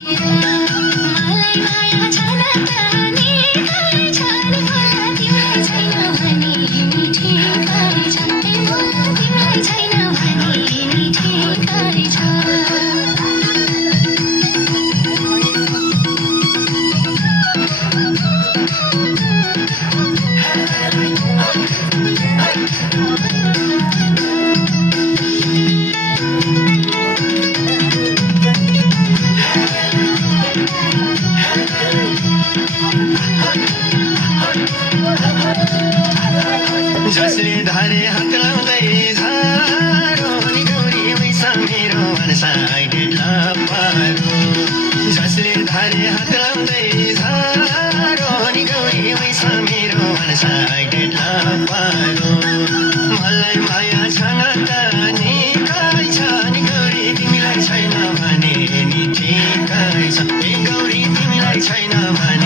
मलाई माया छन तानी kai छन भला तिमीलाई छैन भने नि ठिकै छ तिमीलाई छैन भने नि ठिकै छ जसले धारे हात लाउँदै झारो नि गौरी मैसा मेरो अनसाइडेड लपारो जसले धारे हात लाउँदै झारो नि गौरी मैसा मेरो अनसाइडेड लपारो मलाई माया छन त नि kai छ नि गौरी तिमीलाई छैन भने नि ठिकै छ ए गौरी तिमीलाई छैन भने